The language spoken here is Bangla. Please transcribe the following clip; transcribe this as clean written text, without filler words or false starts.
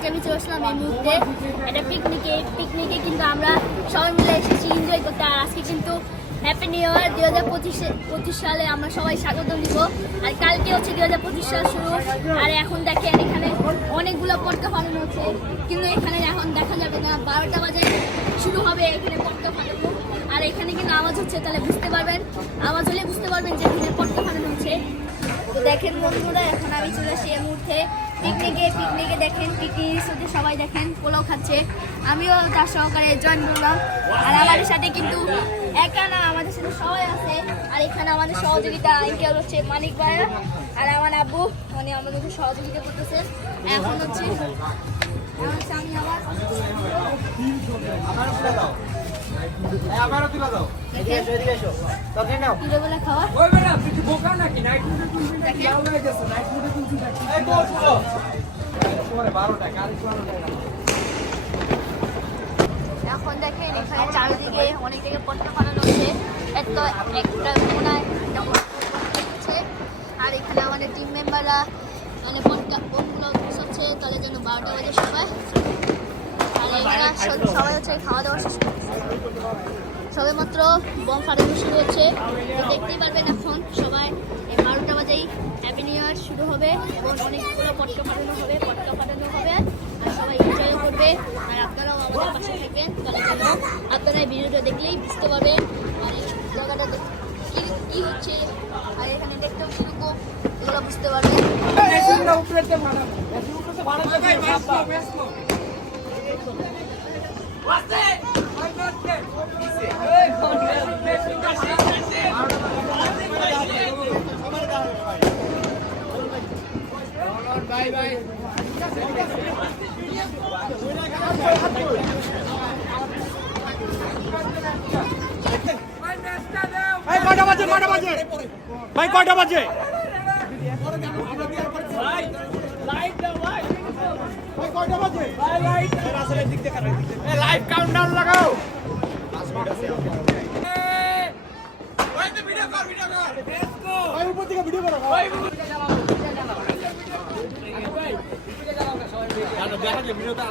আজকে আমি চলে আসলাম এই মুহূর্তে একটা পিকনিকে কিন্তু আমরা সবাই মিলে এসেছি এনজয় করতে। আর আজকে কিন্তু হ্যাপি নিউ ইয়ার 2025 সালে আমরা সবাই স্বাগত দিব। আর কালকে হচ্ছে 2025 সাল শুরু। আর এখন দেখেন এখানে অনেকগুলো পটকা ফাটানো হচ্ছে, কিন্তু এখানে এখন দেখা যাবে না, 12টা বাজে শুরু হবে এখানে পটকা ফাটানো। আর এখানে কিন্তু আওয়াজ হচ্ছে, তাহলে বুঝতে পারবেন, আওয়াজ হলে বুঝতে পারবেন যে এখানে পটকা ফাটানো হচ্ছে। তো দেখেন বন্ধুরা, এখন আমি চলে আসি এই মুহূর্তে পিকনিকে দেখেন, পিকনিক সাথে সবাই দেখেন পোলাও খাচ্ছে, আমিও তার সহকারে জয়েন করলাম। আর আমাদের সাথে কিন্তু একা না, আমাদের সাথে সবাই আছে। আর এখানে আমাদের সহযোগিতা আঙ্কেল হচ্ছে মানিক ভাইয়া, আর আমার আব্বু মানে আমাদেরকে সহযোগিতা করতেছে। এখন হচ্ছে আমি আমারও তুলা দাও। খাওয়া এখন দেখেন এখানে চারিদিকে অনেক জায়গায় পটকা ফাটানো হচ্ছে, একটা কোনায় একটা হচ্ছে। আর এখানে আমাদের টিম মেম্বাররা মানে বোমগুলো হচ্ছে, তাহলে যেন 12টা বাজে সবাই। আর এখানে সবাই হচ্ছে খাওয়া দাওয়া শেষ করছে, সবে মাত্র বম ফাটানো শুরু হচ্ছে। তো দেখতেই পারবেন এখন সবাই 12টা বাজেই হ্যাপি নিউ ইয়ার শুরু হবে এবং অনেকগুলো পটকা ফাটানো হবে আর সবাই এনজয় করবে। আর আপনারাও আমাদের পাশে থাকবেন, তাহলে যেন আপনারা এই ভিডিওটা দেখলেই বুঝতে পারবেন আর এই জায়গাটা কী হচ্ছে। আর এখানে দেখতেও কীরকম এগুলো বুঝতে পারবেন। ভাই কয়টা বাজে? লাইভ কাউন্টডাউন লাগাও। ভিডিও করো। দেখা ভিডিওটা